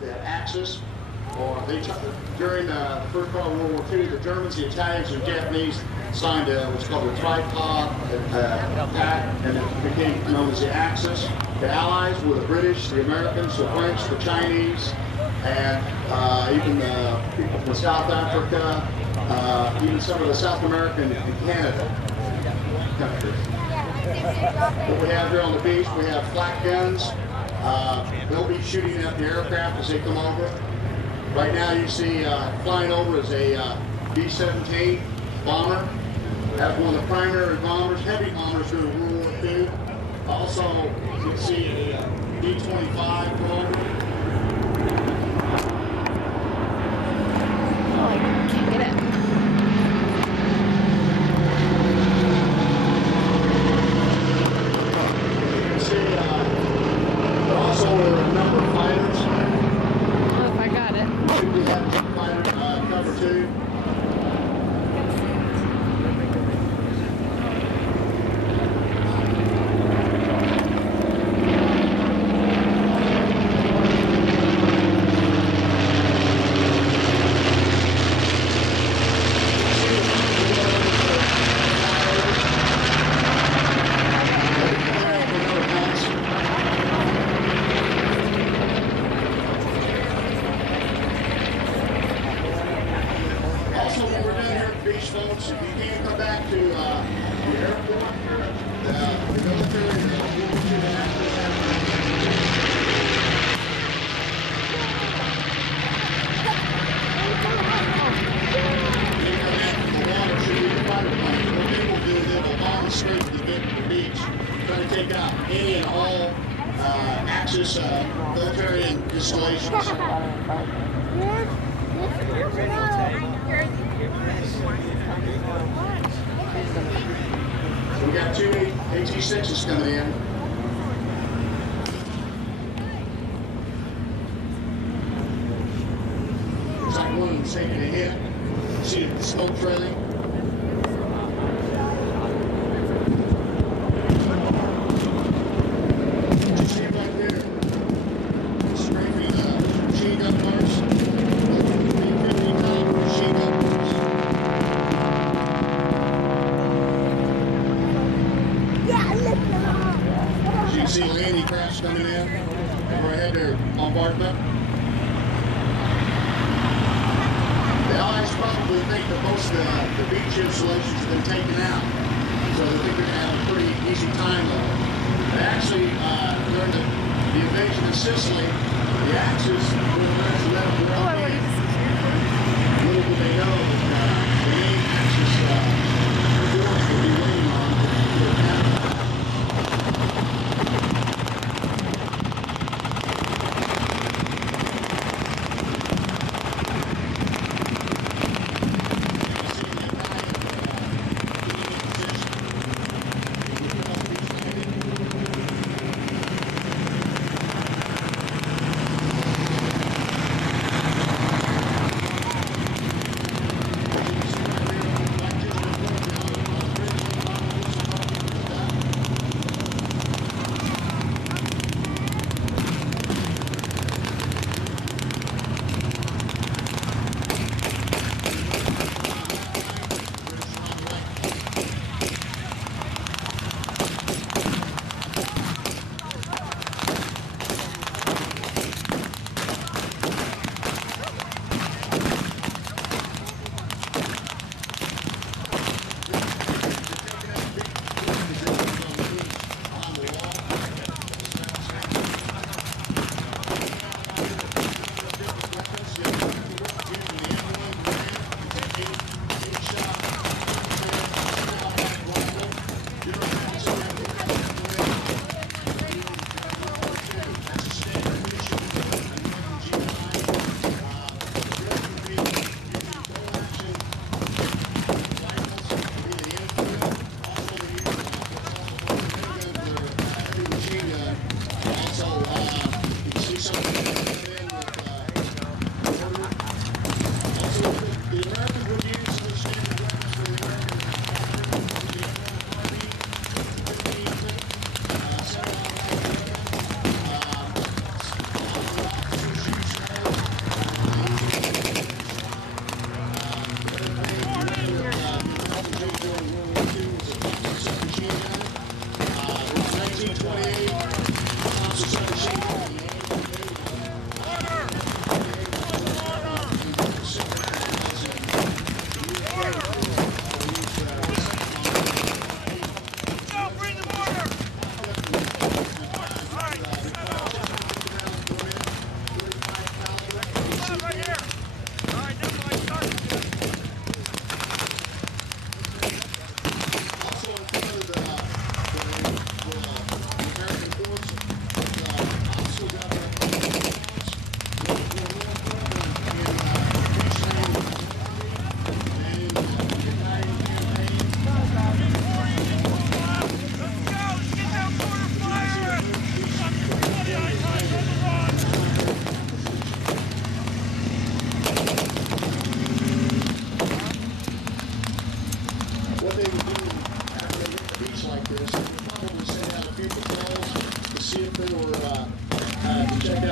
the Axis. Or during the first part of World War II, the Germans, the Italians, and Japanese signed what's called a tripod pact, and it became known as the Axis. The Allies were the British, the Americans, the French, the Chinese, and even people from South Africa, even some of the South American and Canada countries. What we have here on the beach, we have flak guns. They'll be shooting at the aircraft as they come over. Right now you see flying over is a B-17 bomber. That's one of the primary bombers, heavy bombers during World War II. Also, you can see a B-25 bomber. Oh, I can't get it. You can see there also are a number of fighters. Oh, if I got it. We have fighter cover too. Folks, if you can't come back to the airport, the military and the World War II actors what they will do, they will bomb straight to the beach, trying to take out any and all Axis military installations. We got two AT-6s coming in. Looks like one of them's taking a hit. See the smoke trailing? Did you see it right there? Strafing the machine gun parts. Machine gun parts. You can see landing crafts coming in over ahead their bombardment. The Allies probably think that most of the beach installations have been taken out, so they think they're going to have a pretty easy time of it. But actually, during the invasion of Sicily, the Axis were the ones who let them go. Little did they know that the main Axis force would be waiting on to attack.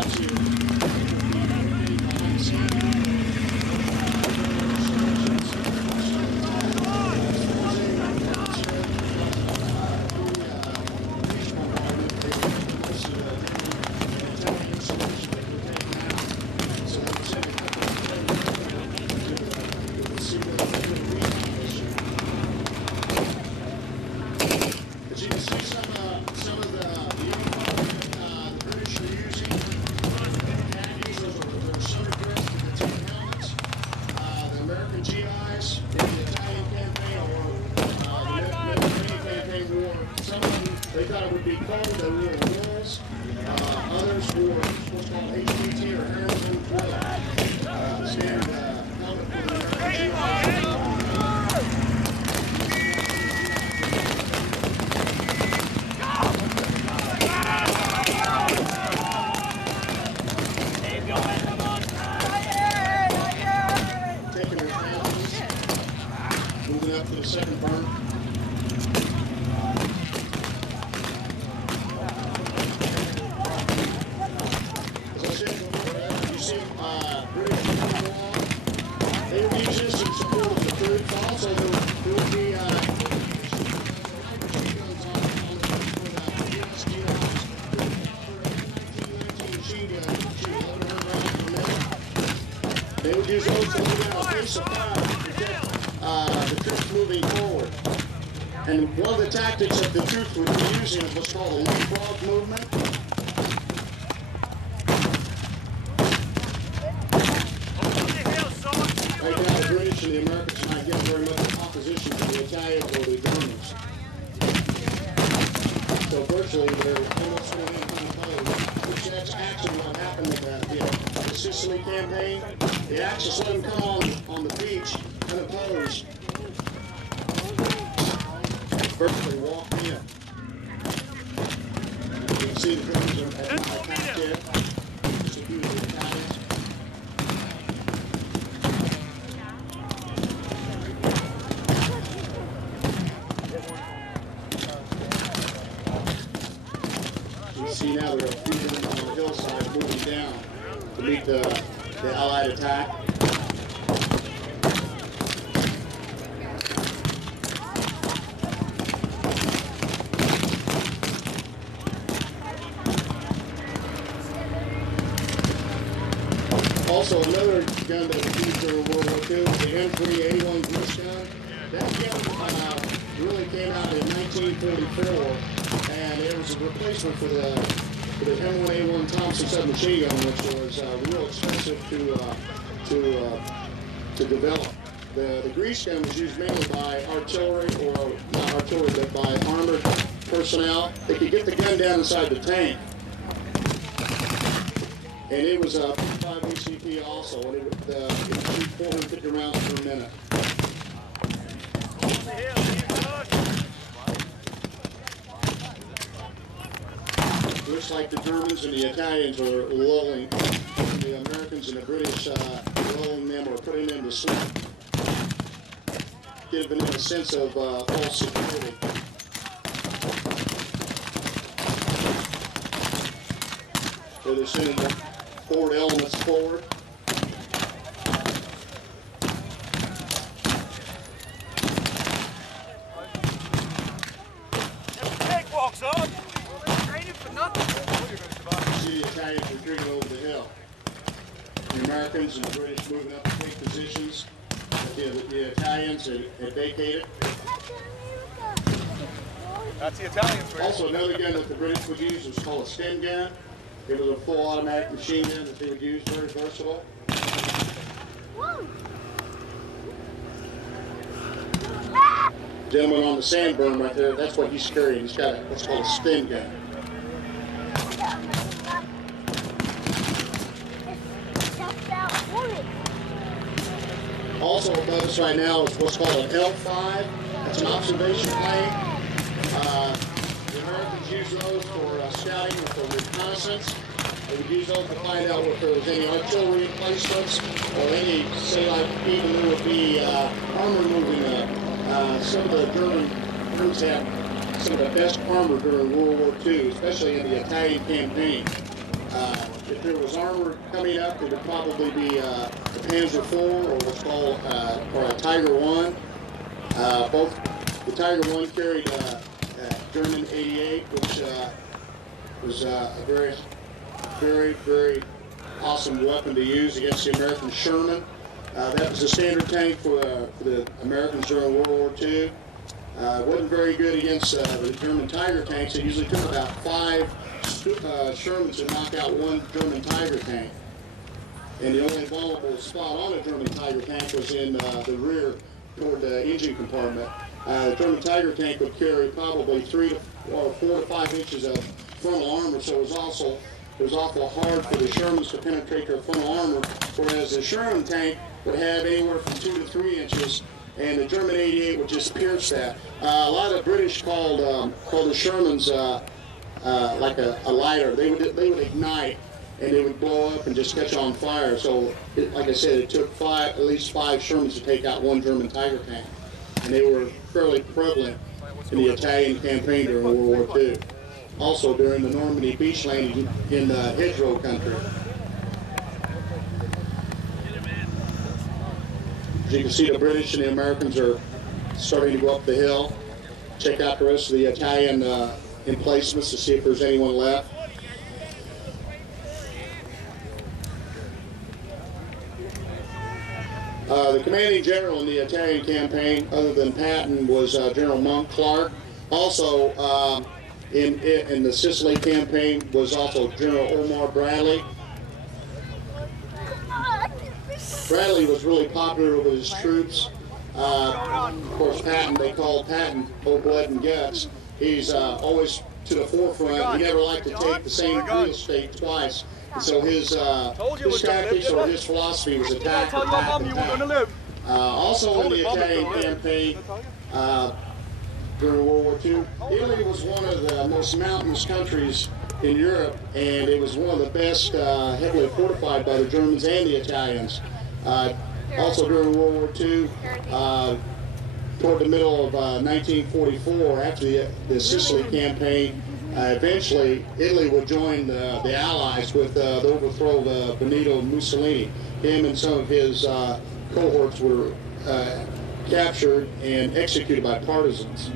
As you can see, some of the uniforms that the British are using. They're summer dressed with the tin helmets. The American GIs in the Italian campaign or the Mediterranean campaign wore, some of them, they thought it would be cold, they wore wools. Others wore what's called HBT or Harrington wool. The standard helmet for the American GIs. Moving up to the second burn. As I said before, you see British wall. They would use this in support of the troops. Also, there would be they would use those to lay down a base of fire to protect the troops moving forward. And one of the tactics that the troops would be using is what's called a leapfrog movement. Right now the British and the Americans are not getting very much opposition to the Italians or the Germans. So virtually they're almost going in, which that's actually what happened with the Sicily campaign. The Axis let them come on the beach unopposed. Virtually walked in. You can see the Germans are attacked here. Just a few of the Italians. You see now there are a few of them on the hillside moving down to meet the Allied attack. Also, another gun that was used during World War II was the M3A1 Grease gun. That gun really came out in 1944, and it was a replacement for the M1A1 Thompson submachine gun, which was real expensive to develop. The grease gun was used mainly by artillery, or not artillery, but by armored personnel. They could get the gun down inside the tank. And it was a 5 ECP also, and it would shoot 450 rounds per minute. Looks like the Germans and the Italians are lulling the Americans and the British, lulling them or putting them to sleep, giving them a sense of false security. So they're sending the forward elements forward. Cakewalks on. Training for nothing. See the Italians retreating over the hill. The Americans and the British moving up to take positions that the Italians had vacated. That's the Italians. Also, another gun that the British would use was called a stem gun. It was a full automatic machine gun that they would use, very versatile. Gentleman on the sand berm right there, that's what he's carrying. He's got what's called a stem gun. Also above us right now is what's called an L5. That's an observation plane. The Americans use those for scouting or for reconnaissance. They would use those to find out if there was any artillery emplacements or any, say like even there would be armor moving up. Some of the German troops had some of the best armor during World War II, especially in the Italian campaign. If there was armor coming up, it would probably be a Panzer IV or what's called or a Tiger I. Both the Tiger I carried German 88, which was a very awesome weapon to use against the American Sherman. That was a standard tank for the Americans during World War II. It wasn't very good against the German Tiger tanks. It usually took about 5 Shermans to knock out one German Tiger tank. And the only vulnerable spot on a German Tiger tank was in the rear toward the engine compartment. The German Tiger tank would carry probably 4 to 5 inches of frontal armor, so it was awful hard for the Shermans to penetrate their frontal armor, whereas the Sherman tank would have anywhere from 2 to 3 inches, and the German 88 would just pierce that. A lot of the British called the Shermans like a lighter. They would ignite and they would blow up and just catch on fire. So, like I said, it took at least 5 Shermans to take out one German Tiger tank, and they were fairly prevalent in the Italian campaign during World War II. Also during the Normandy beach landing in hedgerow country. As you can see, the British and the Americans are starting to go up the hill. Check out the rest of the Italian emplacements to see if there's anyone left. The commanding general in the Italian campaign, other than Patton, was General Monk Clark. Also, in the Sicily campaign was also General Omar Bradley. Bradley was really popular with his troops. Of course, Patton, they called Patton Old Blood and Guts. He's always to the forefront. He never liked to take the same real estate twice. And so his tactics or his philosophy was attack, attack, attack. Also in the Italian campaign during World War II, Italy was one of the most mountainous countries in Europe, and it was one of the best heavily fortified by the Germans and the Italians. Also during World War II, toward the middle of 1944, after the Sicily campaign, eventually Italy would join the Allies with the overthrow of Benito Mussolini. Him and some of his cohorts were captured and executed by partisans.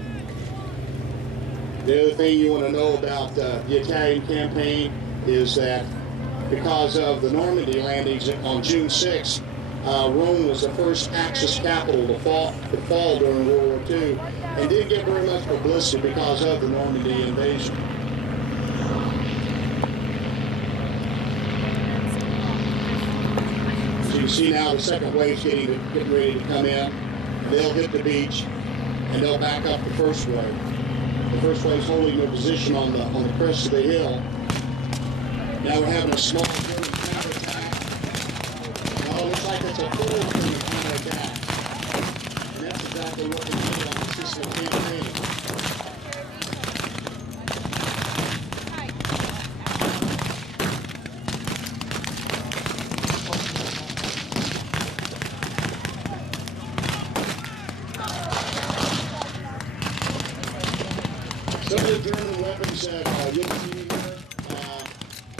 The other thing you want to know about the Italian campaign is that because of the Normandy landings on June 6th, Rome was the first Axis capital to fall during World War II, and didn't get very much publicity because of the Normandy invasion. So you see now the second wave's getting ready to come in. They'll hit the beach, and they'll back up the first wave. The first wave's holding their position on the crest of the hill. Now we're having a small German counterattack. Well, it looks like it's a full German counterattack. And that's exactly what we did on the Sicily campaign. Some of the German weapons that you'll see here,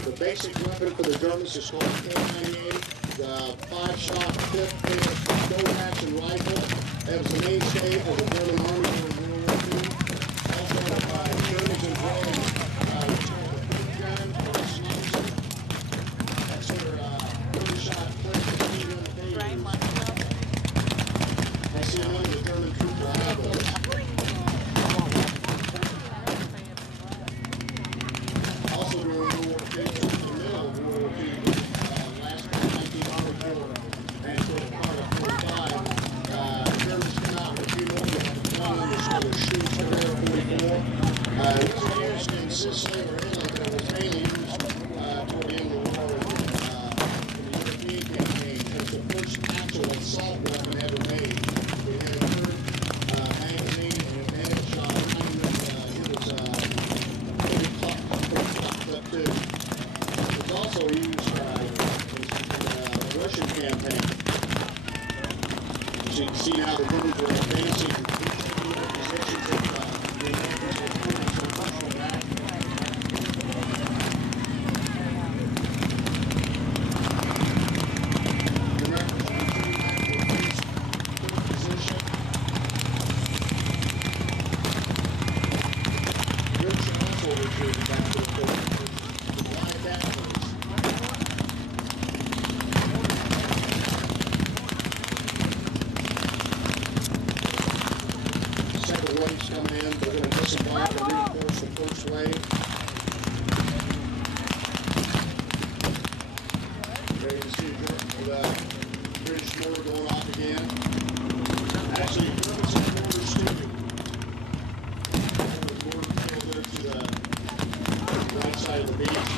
the basic weapon for the Germans is called 498, the 5-shot tip-tail bow-action rifle. That was the mainstay of the German army during World War II. Also, the Germans employed what's called the quick gun or a sniper. That's their 30-shot clip machine gun phase. I see none of the German troops will have those. Also during World War II, in the middle of World War II, last year, 1944, and sort of part of 45, the Germans came out with a few more. One of them was called a Shoot Terror 44. It was used in Sicily or Italy, but it was mainly used toward the end of the war in the European campaign. It was the first actual assault weapon ever made. We had a third magazine and it had a shot behind it. It was too. It was also used in the Russian campaign. As you can see now, the Germans were advancing from positions of the Americans were pushing back. British mortar going off again. Actually, it was a mortar stupid. The mortar field there to the right side of the beach.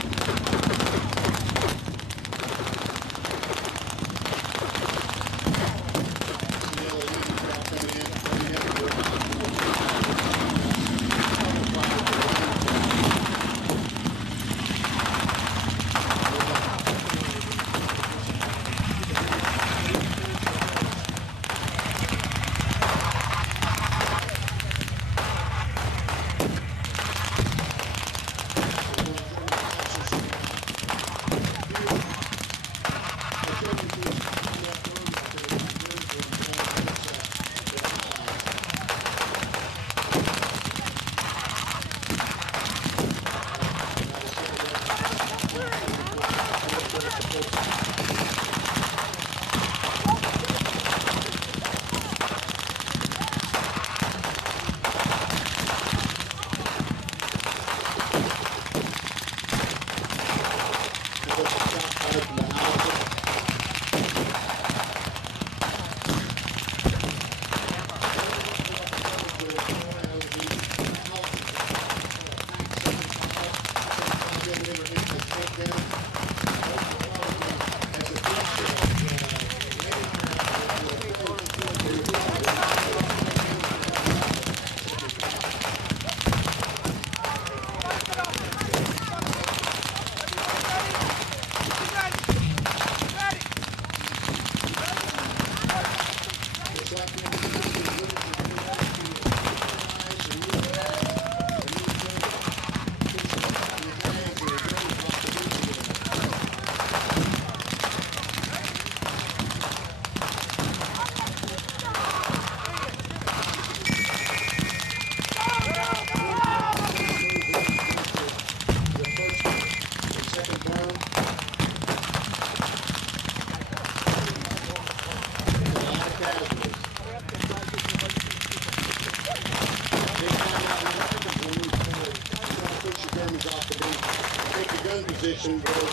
Position where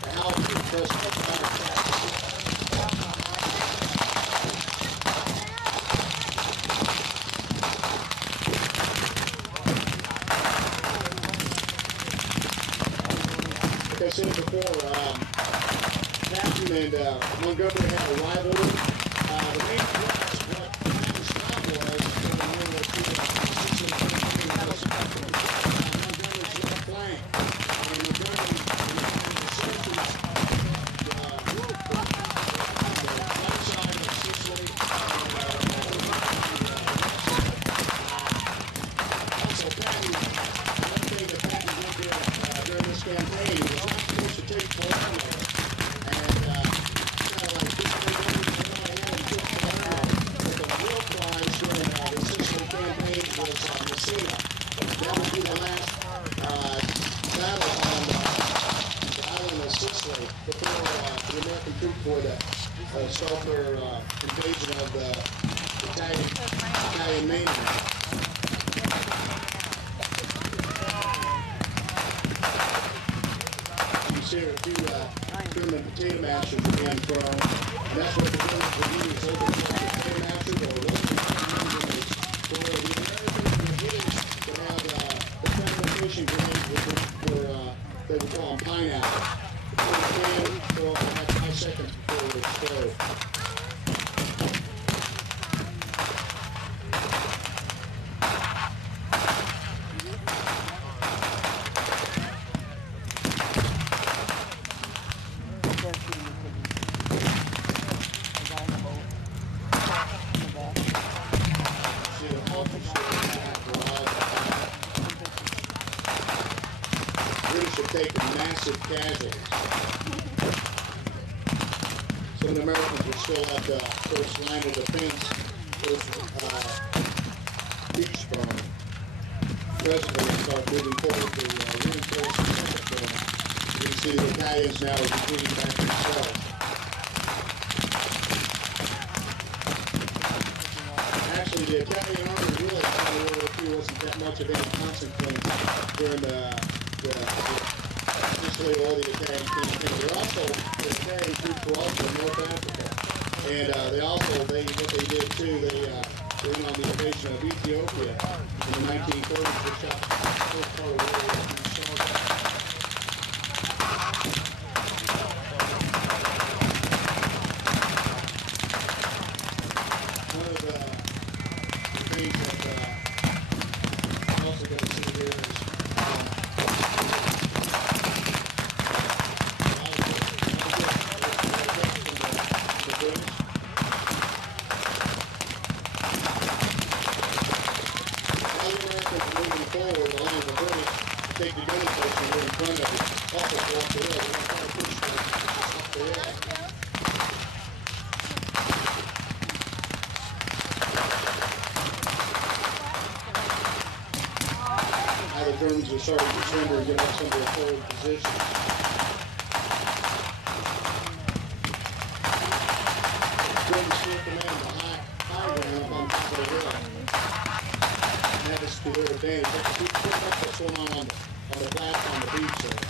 the house is just like I said before, Captain and Montgomery had a rivalry. The main thrust of what the stop was in the middle of Montgomery's left flank. Campaign was not supposed to take forever, and but the real prize during the Sicily campaign was Messina. That would be the last battle on the island of Sicily before the American troops would start their invasion of the Italian mainland. Here a few German potato mashers are being thrown, and that's what the Germans would use, open potato mashers or roasting grenades. For the Americans and the British would have the fermentation grenades, which they would call them pineapple. Put it in for like 5 seconds before it would explode. British have taken massive casualties. Some of the Americans were still at the first line of defense with beach burn. Presently, they start moving forward to reinforce the second front. You can see the Italians now are retreating back themselves. Actually, the Italian army really in World War II wasn't that much of any consequence during basically all the Italian campaign. They're also, the Italian troops were also more North Africa. And they also, what they did too, they went on the invasion of Ethiopia in the 1930s, which was the first part of World War II. One of the things that I'm also going to see here is take the gun station here in front of it, off the rail. We're going to try to push that off the rail. Now the Germans are starting to surrender and get us into a forward position. Germans still command the high ground up on top of the hill. And that is to their advantage. They can keep up what's going on the platform, the beach there.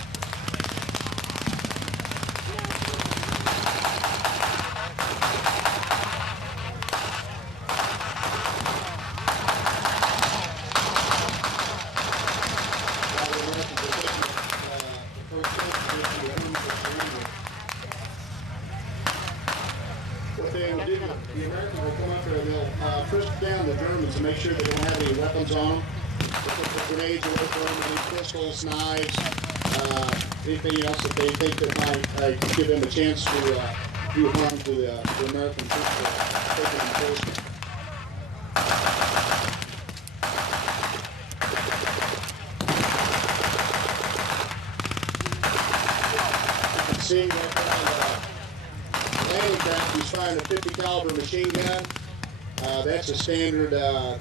What they will do, the Americans will come up there and they'll frisk down the Germans to make sure they don't have any weapons on them. They'll put the grenades away from them, any pistols, knives, anything else that they think that might give them a chance to do harm to the American troops that take an enforcement. You can see right now the landing craft who's firing a 50 caliber machine gun. That's a standard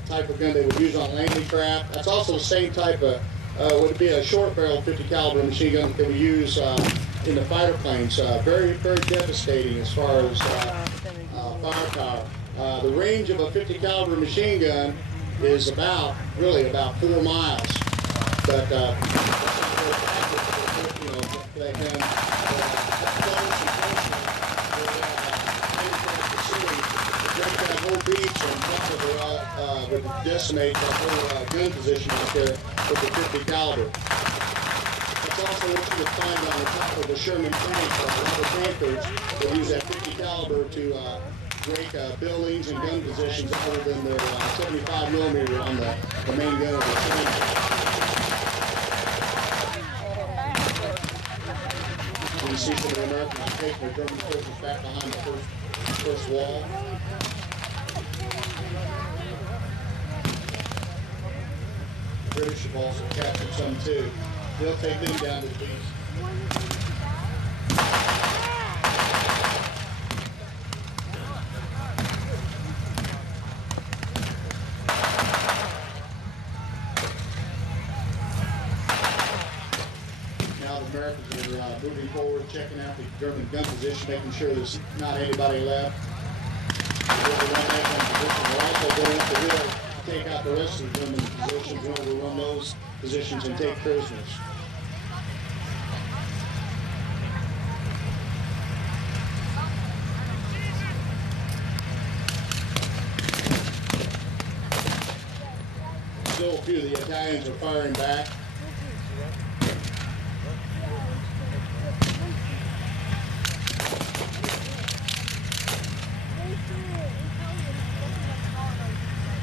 type of gun they would use on landing craft. That's also the same type of, would be a short barrel 50 caliber machine gun that they would use in the fighter planes. Very, very devastating as far as firepower. The range of a 50 caliber machine gun is really about 4 miles. But that's not very accurate, they can break that whole beach and probably would decimate the whole gun position out there with the 50 caliber. That's also what you would find on the top of the Sherman tank. A lot of tankers that use that 50 caliber to break buildings and gun positions other than their 75 millimeter on the main gun of the tank. You can see some of the Americans taking the German forces back behind the first wall. The British have also captured some too. They'll take them down to the beach. Now the Americans are moving forward, checking out the German gun position, making sure there's not anybody left. They're also going up the hill to take out the rest of the German positions in order to run those positions and take prisoners. Still a few of the Italians are firing back.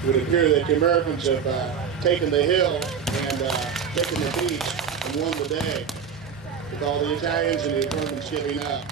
It would appear that the Americans have taken the hill and taken the beach and won the day, with all the Italians and the Germans giving up.